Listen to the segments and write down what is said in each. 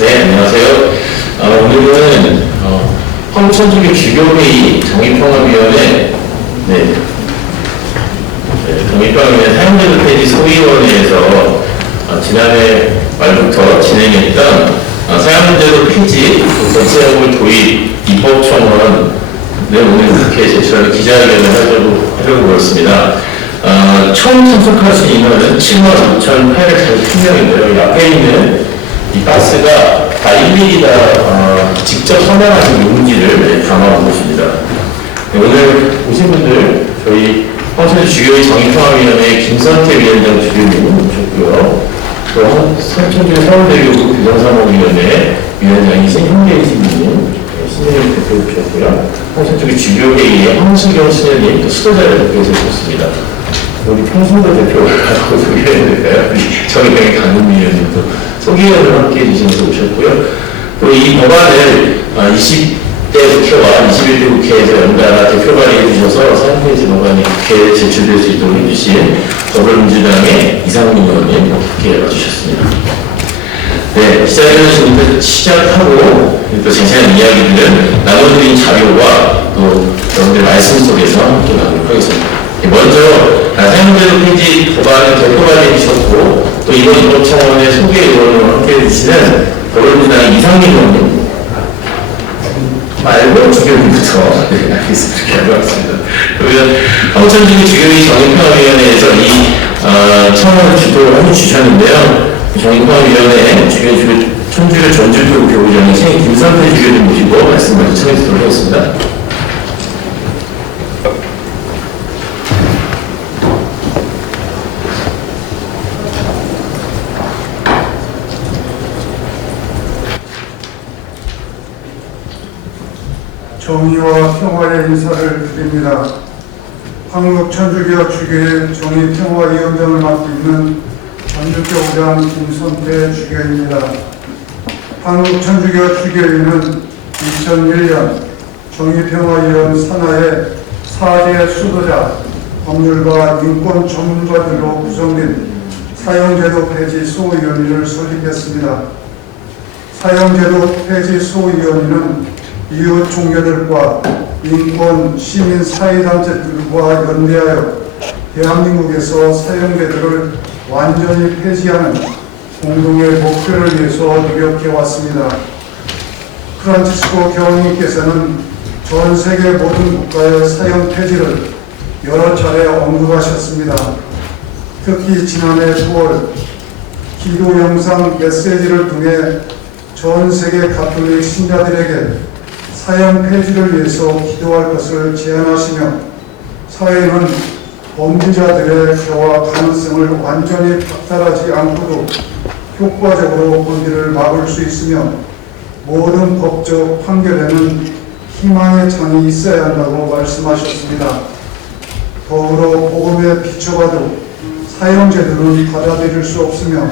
네, 안녕하세요. 오늘은 황천주교 주교회의 정의평화위원회 정의평화위원회 사용제도 폐지 소위원회에서 지난해 말부터 진행했던 사용제도 폐지 전체적으로 도입 입법청원을 오늘 국회에 제출하는 기자회견을 하려고 그렇습니다. 총 참석하신 인원은 75,840명인데요. 이 앞에 있는 이 박스가 다 일일이 다 직접 선양하신 용지를 담아온 것입니다. 오늘 오신 분들 저희 황천주 주교회 정의평화위원회 김선태 위원장 주교님 오셨고요. 또 황천주 서울대교구 교정사무위원회 위원장이신 홍계희신님 신혜림 대표 오셨고요. 황천주 주교회의 황수경 신혜님 또 수도자를 대표해서 오셨습니다. 우리 평신도 대표 가지고 소개해야 될까요? 정의평화 강금위원님도 소개위원을 함께 해주시면서 오셨고요. 또 이 법안을 20대 국회와 21대 국회에서 연달아 대표 발의해 주셔서 사용폐지 법안이 국회에 제출될 수 있도록 해주신 더불어민주당의 이상민 의원님 함께 와주셨습니다. 네, 시작하는 시작하고 또 자세한 이야기들은 나눠드린 자료와 또 여러분들 말씀 속에서 함께 나누도록 하겠습니다. 먼저 사용제도 폐지 법안을 대표 발의해 주셨고 또 이번 입법청원의 소개 의원으로 함께 해주시는 더불어민주당 이상민 의원님 말고 주교님부터 알겠습니다. 이렇게 하겠습니다. 그러면 황천주교 주교회 정의평화위원회에서 이 청원을 주도해 주셨는데요. 정의평화위원회 천주교 전주교 교구장이신 김선태 주교님 모시고 말씀 먼저 청해주도록 하겠습니다. 정의와 평화의 인사를 드립니다. 한국천주교 주교회 정의평화위원장을 맡고 있는 전주교구장 김선태 주교입니다. 한국천주교 주교회는 2001년 정의평화위원 산하의 사제 수도자, 법률가, 인권 전문가들로 구성된 사형제도 폐지 소위원회를 설립했습니다. 사형제도 폐지 소위원회는 이웃 종교들과 인권, 시민 사회단체들과 연대하여 대한민국에서 사형제도를 완전히 폐지하는 공동의 목표를 위해서 노력해왔습니다. 프란치스코 교황님께서는 전 세계 모든 국가의 사형 폐지를 여러 차례 언급하셨습니다. 특히 지난해 9월 기도 영상 메시지를 통해 전 세계 가톨릭 신자들에게 사형 폐지를 위해서 기도할 것을 제안하시며 사회는 범죄자들의 죄와 가능성을 완전히 박탈하지 않고도 효과적으로 범죄를 막을 수 있으며 모든 법적 판결에는 희망의 창이 있어야 한다고 말씀하셨습니다. 더불어 복음에 비춰봐도 사형제도는 받아들일 수 없으며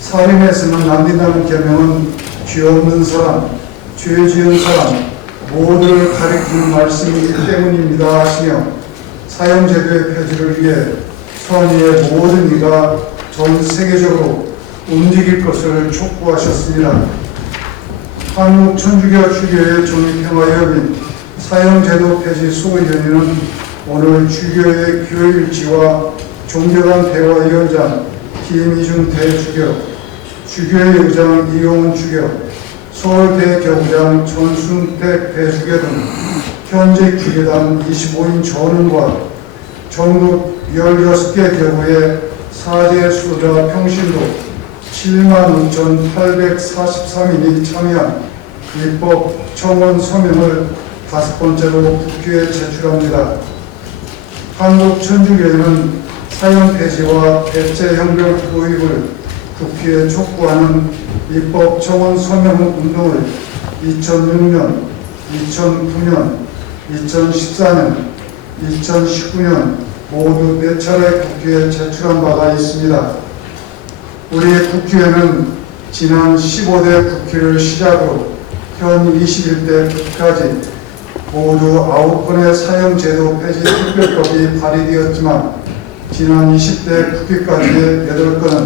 살인해서는 안 된다는 계명은 죄 없는 사람, 죄 지은 사람 모두를 가리키는 말씀이기 때문입니다 하시며 사형제도의 폐지를 위해 선의의 모든 이가 전 세계적으로 움직일 것을 촉구하셨습니다. 한국천주교 주교회 정의평화위원회 사형제도 폐지 소위원회는 오늘 주교회 교회일지와 종교관 대화위원장 김희중 대주교, 주교회 의장 이용훈 주교, 서울대 교구장 전순택 대주교 등 현직 주교단 25인 전원과 전국 16개 교구의 사제 수도자 평신도 75,843인이 참여한 입법 청원 서명을 5번째로 국회에 제출합니다. 한국천주교회는 사형 폐지와 백제혁명 도입을 국회에 촉구하는 입법 청원 서명 운동을 2006년, 2009년, 2014년, 2019년 모두 4차례 국회에 제출한 바가 있습니다. 우리 국회에는 지난 15대 국회를 시작으로 현 21대 국회까지 모두 9건의 사형제도 폐지 특별법이 발의되었지만 지난 20대 국회까지의 8건은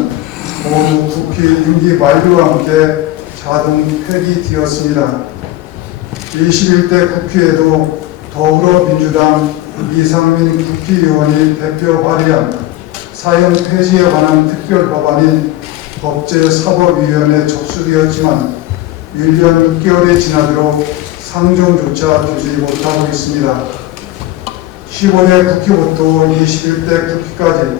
모두 국회 임기 만료와 함께 자동 폐기되었습니다. 21대 국회에도 더불어민주당 이상민 국회의원이 대표 발의한 사형 폐지에 관한 특별법안이 법제사법위원회에 접수되었지만 1년 6개월이 지나도록 상정조차 되지 못하고 있습니다. 15대 국회부터 21대 국회까지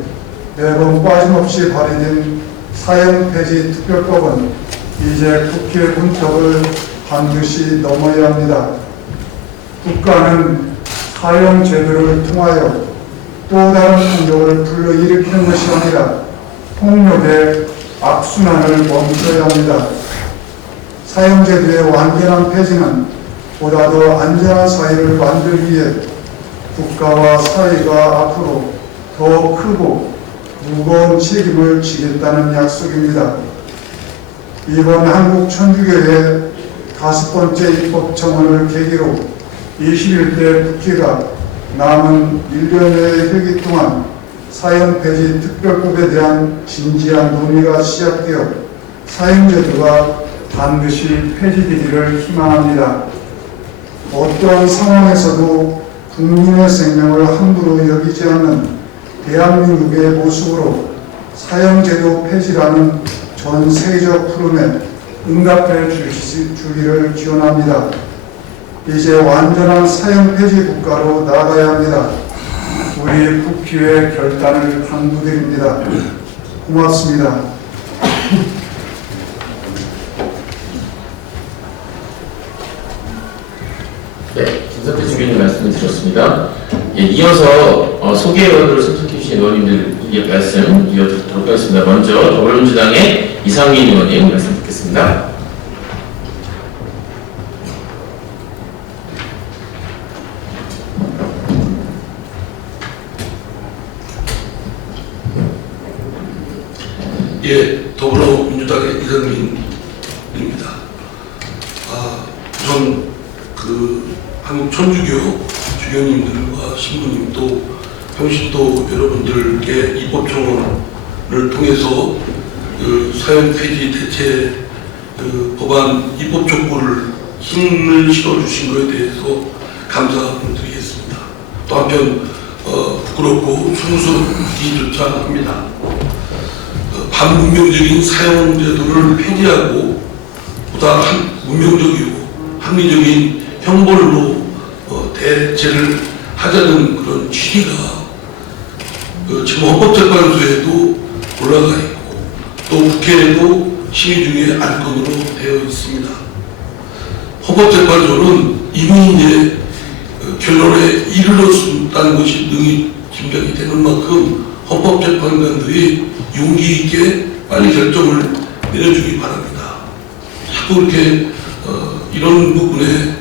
매번 빠짐없이 발의된 사형 폐지 특별법은 이제 국회 문턱을 반드시 넘어야 합니다. 국가는 사형 제도를 통하여 또 다른 폭력을 불러일으키는 것이 아니라 폭력의 악순환을 멈춰야 합니다. 사형제도의 완전한 폐지는 보다 더 안전한 사회를 만들기 위해 국가와 사회가 앞으로 더 크고 무거운 책임을 지겠다는 약속입니다. 이번 한국천주교회 5번째 입법청원을 계기로 21대 국회가 남은 1년여의 회기 동안 사형 폐지 특별법에 대한 진지한 논의가 시작되어 사형제도가 반드시 폐지되기를 희망합니다. 어떠한 상황에서도 국민의 생명을 함부로 여기지 않는 대한민국의 모습으로 사형제도 폐지라는 전 세계적 푸름에 응답해 주기를 기원합니다. 이제 완전한 사형 폐지 국가로 나아가야 합니다. 우리 국회의 결단을 당부드립니다. 고맙습니다. 네, 김성태 주기님 말씀을 드렸습니다. 예, 이어서 소개의원으로 선택해 주신 의원님들 말씀 이어드리도록 하겠습니다. 먼저 더불어민주당의 이상민 의원님 말씀 듣겠습니다. 예, 더불어민주당의 이상민입니다. 우선 한국 천주교 주교님들과 신부님도 평신도 여러분들께 입법청원을 통해서 사형 폐지 대체 법안 입법 촉구를 힘을 실어주신 것에 대해서 감사드리겠습니다. 또 한편 부끄럽고 숭숭이조차 합니다. 반문명적인 사형 제도를 폐지하고 보다 문명적이고 합리적인 형벌로 대체를 하자는 그런 취지가 지금 헌법재판소에도 올라가 있고 또 국회에도 심의 중에 안건으로 되어 있습니다. 헌법재판소는 이미 이제 결론에 이르렀다는 것이 능히 짐작이 되는 만큼 헌법재판관들이 용기 있게 빨리 결정을 내려주기 바랍니다. 자꾸 이렇게 이런 부분에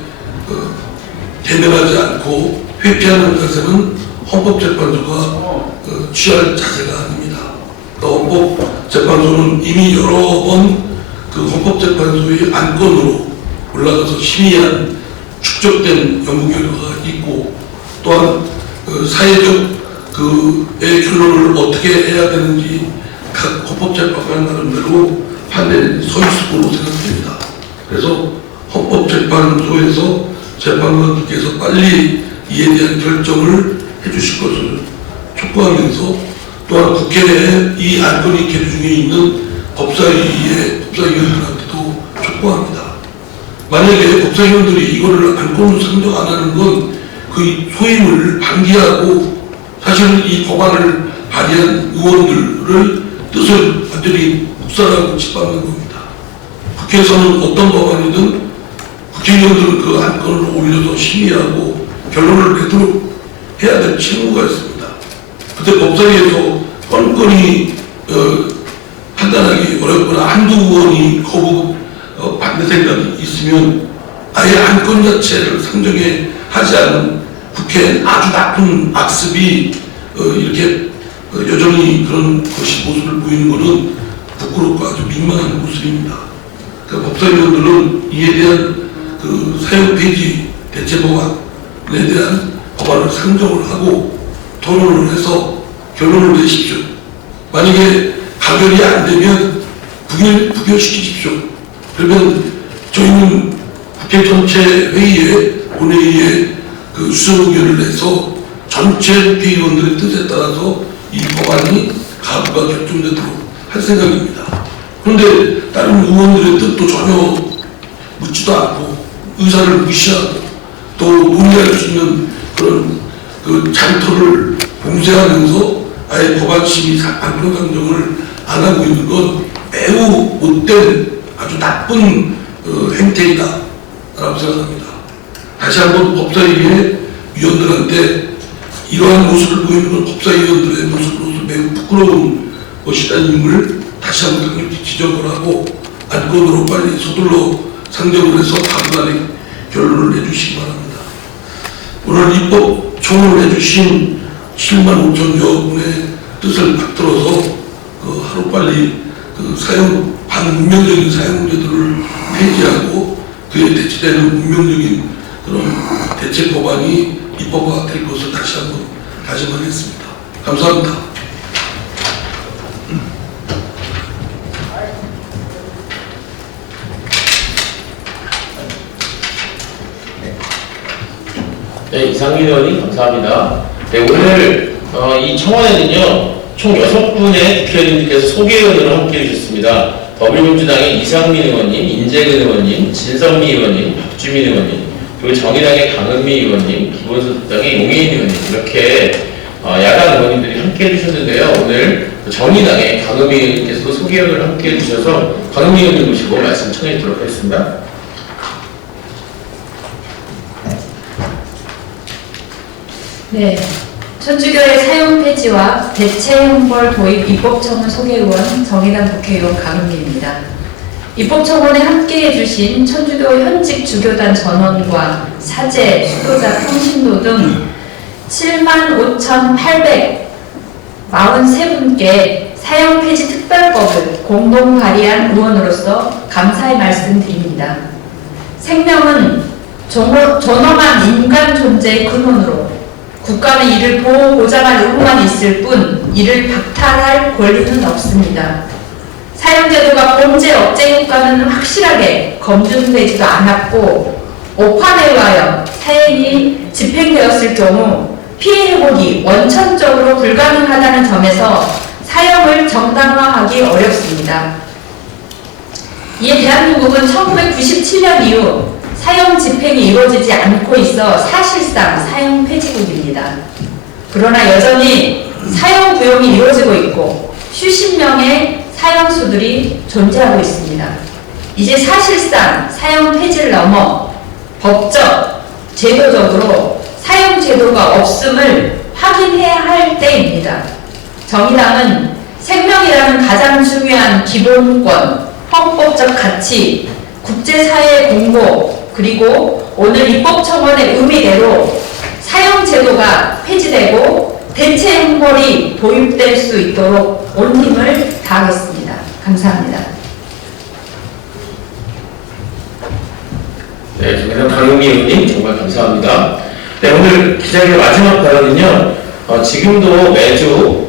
대면하지 않고 회피하는 자세는 헌법재판소가 취할 자세가 아닙니다. 헌법재판소는 이미 여러 번 그 헌법재판소의 안건으로 올라가서 심의한 축적된 연구 결과가 있고 또한 사회적 의 결론을 어떻게 해야 되는지 각 헌법재판관 나름대로 판단에 서 있을 거로 생각됩니다. 그래서 헌법재판소에서 재판관들께서 빨리 이에 대한 결정을 해주실 것을 촉구하면서 또한 국회에 이 안건이 계류 중에 있는 법사위원들한테도 촉구합니다. 만약에 법사위원들이 이거를 안건으로 상정 안 하는 건 그 소임을 방기하고 사실 이 법안을 발의한 의원들을 뜻을 완전히 묵살하고 짓밟는 겁니다. 국회에서는 어떤 법안이든 국회의원들은 그 안건을 올려서 심의하고 결론을 내도록 해야 될 책무가 있습니다. 그때 법사위에서 건건이 판단하기 어렵거나 한두 의원이 거부 반대 생각이 있으면 아예 안건 자체를 상정해 하지 않은 국회 아주 나쁜 악습이 이렇게 여전히 그런 것이 모습을 보이는 것은 부끄럽고 아주 민망한 모습입니다. 그러니까 법사위원들은 이에 대한 그 사형 폐지 대체 법안에 대한 법안을 상정을 하고 토론을 해서 결론을 내십시오. 만약에 가결이 안 되면 부결시키십시오. 그러면 저희는 국회 전체 회의에 본회의에 그 수정 의견을 내서 전체 국회의원들의 뜻에 따라서 이 법안이 가부가 결정되도록 할 생각입니다. 그런데 다른 의원들의 뜻도 전혀 묻지도 않고 의사를 무시하고 또 논의할 수 있는 그런 그 장터를 봉쇄하면서 아예 법안 심의 안건 상정을 안 하고 있는 건 매우 못된 아주 나쁜 행태이다라고 생각합니다. 다시 한번 법사위의 위원들한테 이러한 모습을 보이는 건 법사위원들의 모습으로서 매우 부끄러운 것이라는 점을 다시 한번 강력히 지적을 하고 안건으로 빨리 서둘러 상정을 해서 가부간의 결론을 내주시기 바랍니다. 오늘 입법 청원을 해주신 7만 5천여 분의 뜻을 받들어서 하루빨리 반문명적인 사용제도를 폐지하고 그에 대치되는 문명적인 그런 대책 법안이 입법화 될 것을 다시 한번 다짐하겠습니다. 감사합니다. 네, 이상민 의원님 감사합니다. 네, 오늘 이 청원에는요 총 6분의 국회의원님께서 소개의원으로 함께해 주셨습니다. 더불어민주당의 이상민 의원님, 인재근 의원님, 진성미 의원님, 박주민 의원님, 그리고 정의당의 강은미 의원님, 기본소득당의 용해인 의원님 이렇게 야당 의원님들이 함께해 주셨는데요. 오늘 정의당의 강은미 의원님께서도 소개의원을 함께해 주셔서 강은미 의원님 모시고 말씀 청해 주도록 하겠습니다. 네, 천주교의 사용 폐지와 대체 형벌 도입 입법청원 소개의원 정의당 국회의원 강은미입니다. 입법청원에 함께해 주신 천주교 현직 주교단 전원과 사제, 수도자, 평신도 등 75,843분께 사형 폐지 특별법을 공동 발의한 의원으로서 감사의 말씀드립니다. 생명은 존엄한 인간 존재의 근원으로 국가는 이를 보호, 보장할 의무만 있을 뿐 이를 박탈할 권리는 없습니다. 사형제도가 범죄 억제 효과는 확실하게 검증되지도 않았고 오판에 의하여 사형이 집행되었을 경우 피해 회복이 원천적으로 불가능하다는 점에서 사형을 정당화하기 어렵습니다. 이에 대한민국은 1997년 이후 사형 집행이 이루어지지 않고 있어 사실상 사형 폐지국입니다. 그러나 여전히 사형 구형이 이루어지고 있고 수십 명의 사형수들이 존재하고 있습니다. 이제 사실상 사형 폐지를 넘어 법적, 제도적으로 사형 제도가 없음을 확인해야 할 때입니다. 정의당은 생명이라는 가장 중요한 기본권, 헌법적 가치, 국제사회의 공고, 그리고 오늘 입법청원의 의미대로 사형제도가 폐지되고 대체 형벌이 도입될 수 있도록 온 힘을 다하겠습니다. 감사합니다. 네, 정의당 강은미 의원님 정말 감사합니다. 네, 오늘 기자회견 마지막 발언은요. 지금도 매주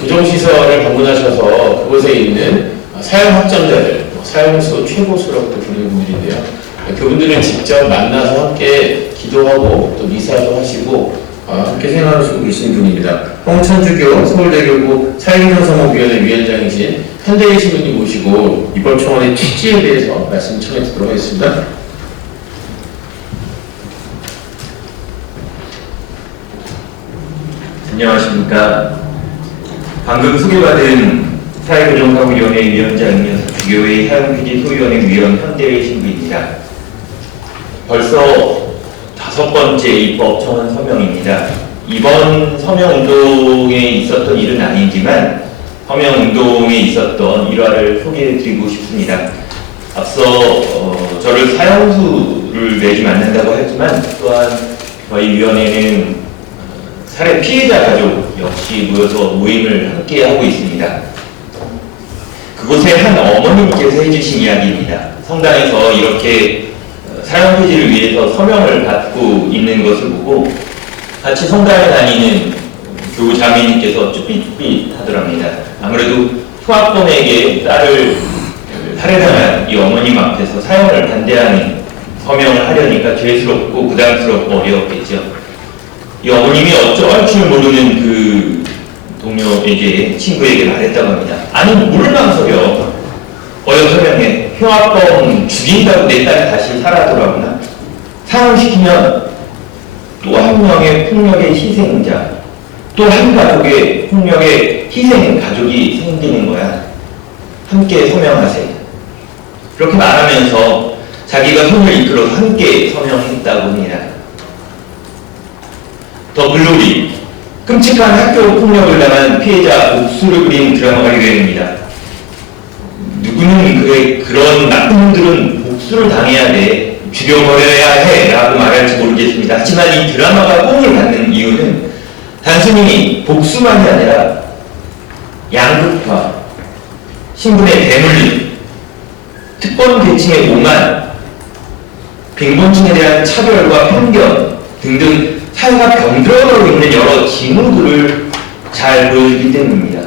교정시설을 방문하셔서 그곳에 있는 사형 확정자들, 사형수 최고수라고 부르는 분들인데요. 그분들을 직접 만나서 함께 기도하고 또 미사도 하시고 함께 생활하시고 계시는 분입니다. 홍천주교 서울대교구 사회경상성목위원회 위원장이신 한대희 신부님 모시고 이번 청원의 취지에 대해서 말씀 청해 듣도록 하겠습니다. 안녕하십니까. 방금 소개받은 사회교정사무위원회 위원장이면서 주교회 사형폐지 소위원회 위원 현대의 신부입니다. 벌써 5번째 입법 청원 서명입니다. 이번 서명운동에 있었던 일은 아니지만 서명운동에 있었던 일화를 소개해드리고 싶습니다. 앞서 저를 사형수를 매주 만난다고 했지만 또한 저희 위원회는 살해 피해자 가족 역시 모여서 모임을 함께 하고 있습니다. 그곳에 한 어머님께서 해주신 이야기입니다. 성당에서 이렇게 사형 폐지를 위해서 서명을 받고 있는 것을 보고 같이 성당에 다니는 교우 자매님께서 쭈삣쭈삣 하더랍니다. 아무래도 후학범에게 딸을 살해당한 이 어머님 앞에서 사형을 반대하는 서명을 하려니까 죄스럽고 부담스럽고 어려웠겠죠. 이 어머님이 어쩔 줄 모르는 그 동료에게, 친구에게 말했다고 합니다. 아니, 뭘 망설여. 어여 서명해. 흉악범 죽인다고 내 딸이 다시 살아 돌아오나? 사형시키면 또 한 명의 폭력의 희생자, 또 한 가족의 폭력의 희생 가족이 생기는 거야. 함께 서명하세요. 그렇게 말하면서 자기가 손을 이끌어서 함께 서명했다고 합니다. 더 글로리, 끔찍한 학교 폭력을 당한 피해자 복수를 그린 드라마가 유행입니다. 누구는 그런 나쁜 놈들은 복수를 당해야 돼, 죽여버려야 해 라고 말할지 모르겠습니다. 하지만 이 드라마가 호응을 받는 이유는 단순히 복수만이 아니라 양극화, 신분의 대물림, 특권 계층의 오만, 빈곤층에 대한 차별과 편견 등등 사회가 병들어가고 있는 여러 징후들을 잘 보여주기 때문입니다.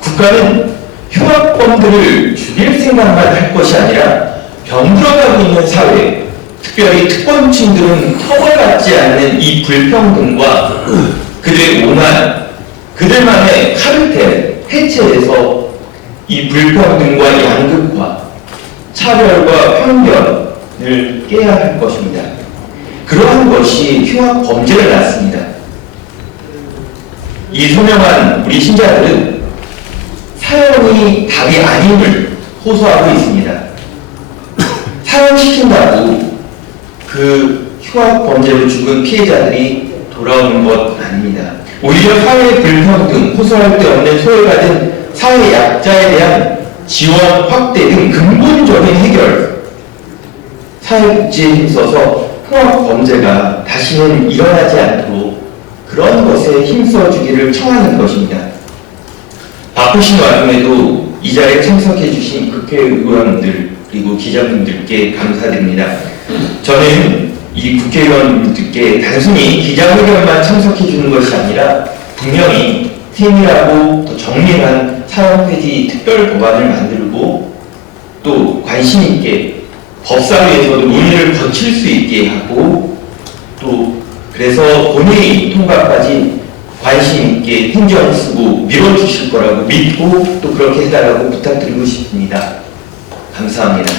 국가는 흉악범들을 죽일 생각만 할 것이 아니라 병들어가고 있는 사회, 특별히 특권층들은 처벌받지 않는 이 불평등과 그들의 오만, 그들만의 카르텔 해체해서 이 불평등과 양극화, 차별과 편견을 깨야 할 것입니다. 그러한 것이 흉악 범죄를 낳습니다. 이 소명한 우리 신자들은 사형이 답이 아님을 호소하고 있습니다. 사형시킨다고 그 흉악 범죄로 죽은 피해자들이 돌아오는 것 아닙니다. 오히려 사회 불평등, 호소할 데 없는 소외받은 사회 약자에 대한 지원 확대 등 근본적인 해결, 사회복지에 힘써서 흉악 범죄가 다시는 일어나지 않도록 그런 것에 힘써주기를 청하는 것입니다. 바쁘신 와중에도 이 자리에 참석해 주신 국회의원들 그리고 기자분들께 감사드립니다. 저는 이 국회의원들께 단순히 기자회견만 참석해 주는 것이 아니라 분명히 세밀하고 더 정밀한 사형 폐지 특별 법안을 만들고 또 관심 있게 법사위에서도 논의를 거칠 수 있게 하고 또 그래서 본회의 통과까지 관심 있게 행정 쓰고 밀어주실 거라고 믿고 또 그렇게 해달라고 부탁드리고 싶습니다. 감사합니다.